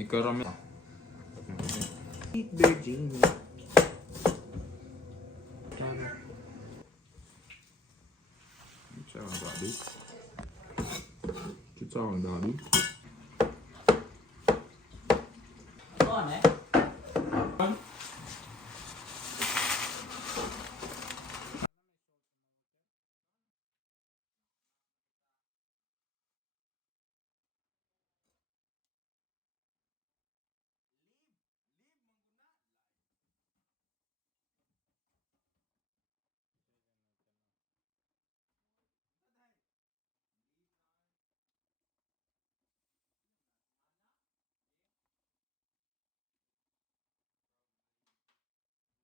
May caramel. Virginia. Ciao Daddy. Ciao Daddy. Buone?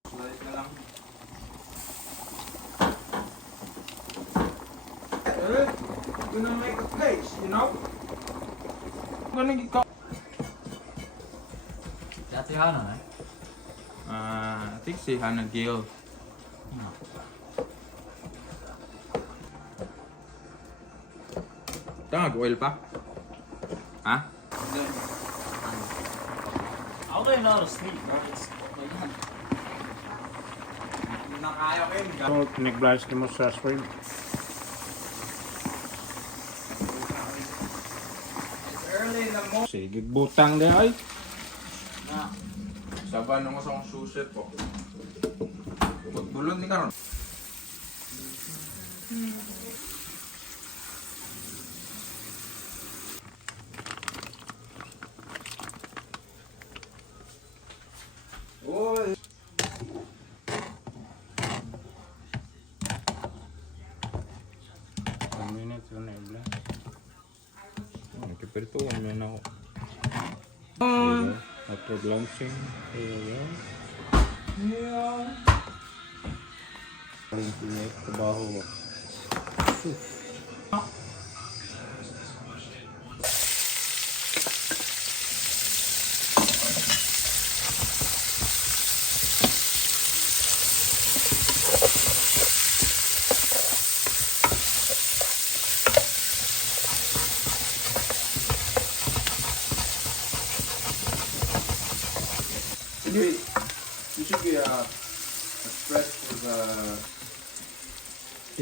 Slice na lang. You gonna make a place, you know? I'm gonna go. Dati ano eh? I think si Hannah Gill. Oil pa? Ha? Ako rin na sleep. Nakaya ko yun. So, pinag-blast mo sa stream. It's early in the morning. Sige, butang din ay. Na. Saban nung sa akong sushi po. Bulon ni karon. Oh, 1 minute yun na i-blast. Nagkiperto, ano na ako. After blanching, ayan. yeah. Ang pinag trabaho. You should be a spread for the.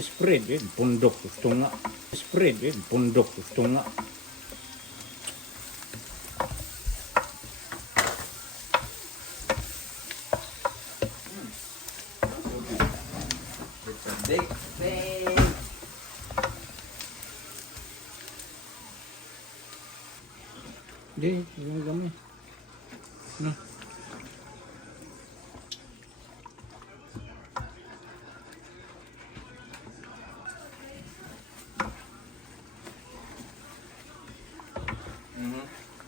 Spread yun, pundok gusto nga. Spread yun, pundok gusto nga. It's a big thing. Hindi, yung kami. No.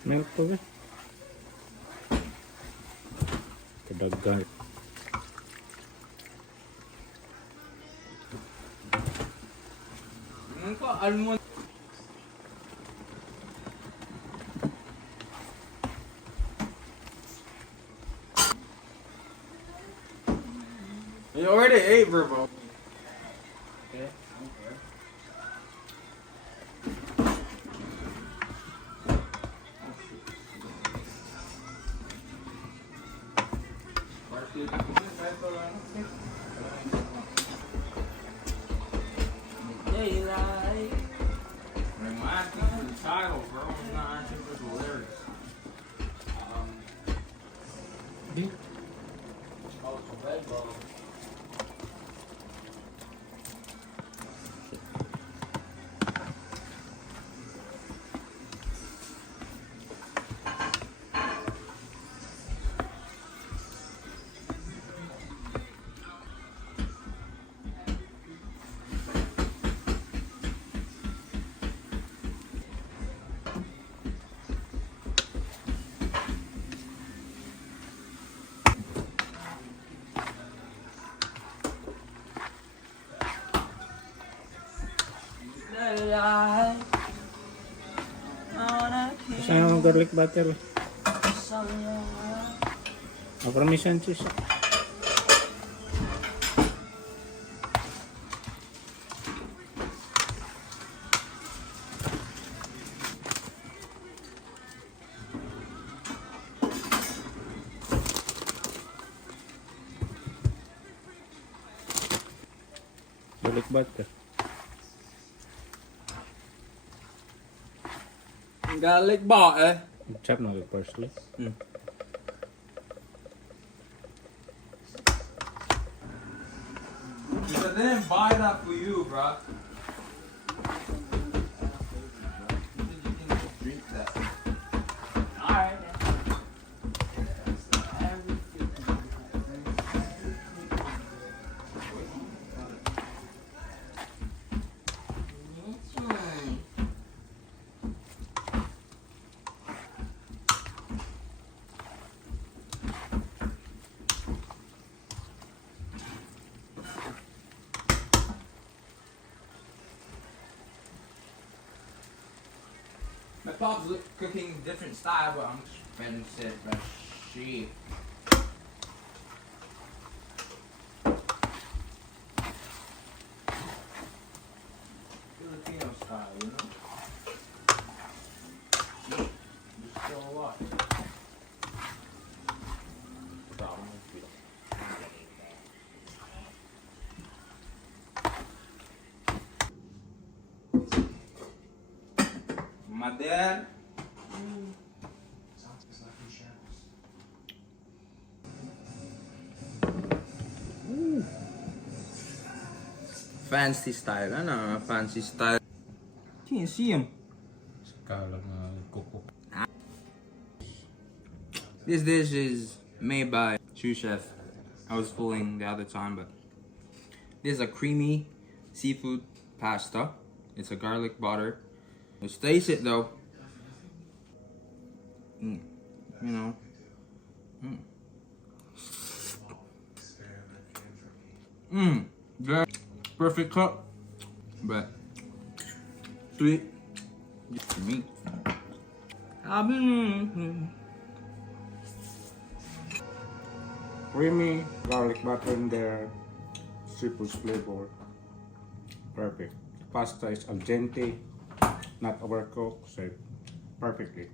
Milk pa ba? Kadaggan. Ano ka? Almond. You already ate, Verbo. Okay. Daylight. Remind me of the title, bro. I'm not asking for the lyrics. Oh, red ball. Daylight. I wanna keep Saan yung garlic butter? some Parmesan cheese. garlic butter. Garlic butter. Chop na with parsley. Because I didn't buy that for you, bro. You can drink that. Alright. My pop's cooking different style, but I'm expensive, but shit. Filipino style, you know? There's still a lot. My dad. Fancy style, ano? Fancy style. Can't see him. Kala nga kuko. This dish is made by sous chef. I was fooling the other time, but this is a creamy seafood pasta. It's a garlic butter. Let's taste it though. You know. Very perfect cut, but sweet. Just for me. Creamy garlic butter in there. Seafood flavor. Perfect. Pasta is al dente, not overcooked, so perfectly.